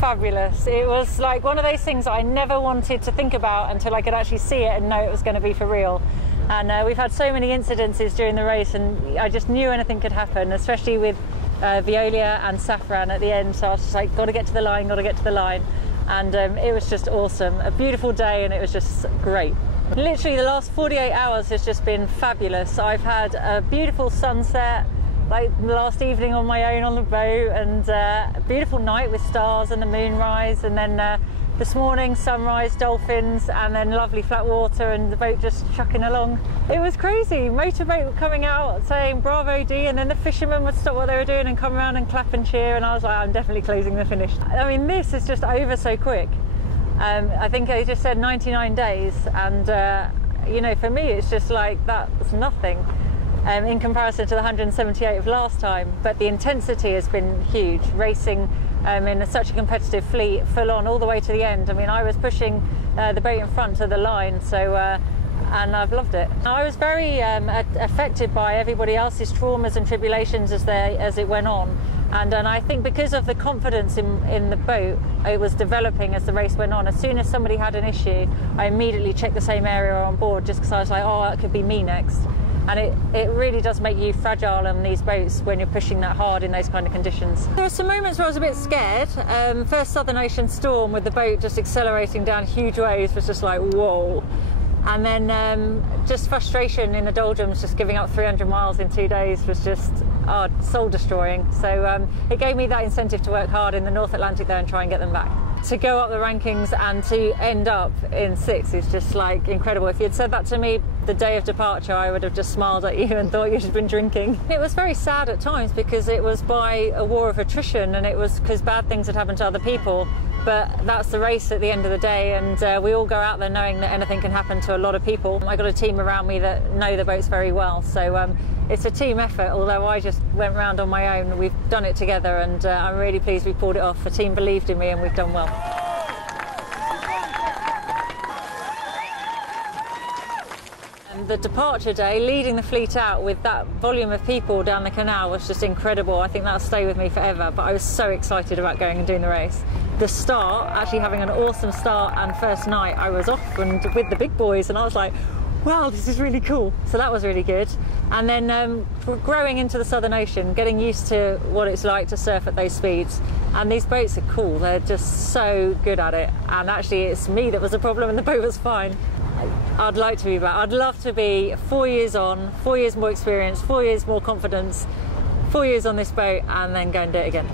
fabulous. It was like one of those things I never wanted to think about until I could actually see it and know it was going to be for real. And we've had so many incidences during the race, and I just knew anything could happen, especially with Veolia and Saffron at the end. So I was just like, got to get to the line, got to get to the line. And it was just awesome. A beautiful day, and it was just great. Literally the last 48 hours has just been fabulous. I've had a beautiful sunset, like the last evening on my own on the boat, and a beautiful night with stars and the moonrise, and then this morning sunrise, dolphins, and then lovely flat water and the boat just chucking along. It was crazy. Motorboat coming out saying bravo Dee, and then the fishermen would stop what they were doing and come around and clap and cheer, and I was like, I'm definitely closing the finish. I mean, this is just over so quick. I think they just said 99 days, and you know, for me it's just like that's nothing in comparison to the 178 of last time. But the intensity has been huge, racing in such a competitive fleet, full on all the way to the end. I mean, I was pushing the boat in front to the line, so and I've loved it. I was very affected by everybody else's traumas and tribulations as it went on, and I think because of the confidence in the boat, it was developing as the race went on. As soon as somebody had an issue, I immediately checked the same area on board, just because I was like, oh, it could be me next. And it really does make you fragile on these boats when you're pushing that hard in those kind of conditions. There were some moments where I was a bit scared. First Southern Ocean storm with the boat just accelerating down huge waves was just like, whoa. And then just frustration in the doldrums, just giving up 300 miles in 2 days was just soul destroying. So it gave me that incentive to work hard in the North Atlantic there and try and get them back. To go up the rankings and to end up in 6th is just like incredible. If you'd said that to me the day of departure, I would have just smiled at you and thought you'd been drinking. It was very sad at times because it was by a war of attrition, and it was because bad things had happened to other people. But that's the race at the end of the day, and we all go out there knowing that anything can happen to a lot of people. I got a team around me that know the boats very well, so it's a team effort. Although I just went round on my own, we've done it together, and I'm really pleased we pulled it off. The team believed in me, and we've done well. The departure day, leading the fleet out with that volume of people down the canal was just incredible. I think that'll stay with me forever, but I was so excited about going and doing the race. The start, actually having an awesome start, and first night I was off and with the big boys, and I was like, wow, this is really cool. So that was really good. And then growing into the Southern Ocean, getting used to what it's like to surf at those speeds. And these boats are cool, they're just so good at it. And actually it's me that was the problem and the boat was fine. I'd like to be back. I'd love to be 4 years on, 4 years more experience, 4 years more confidence, 4 years on this boat, and then go and do it again.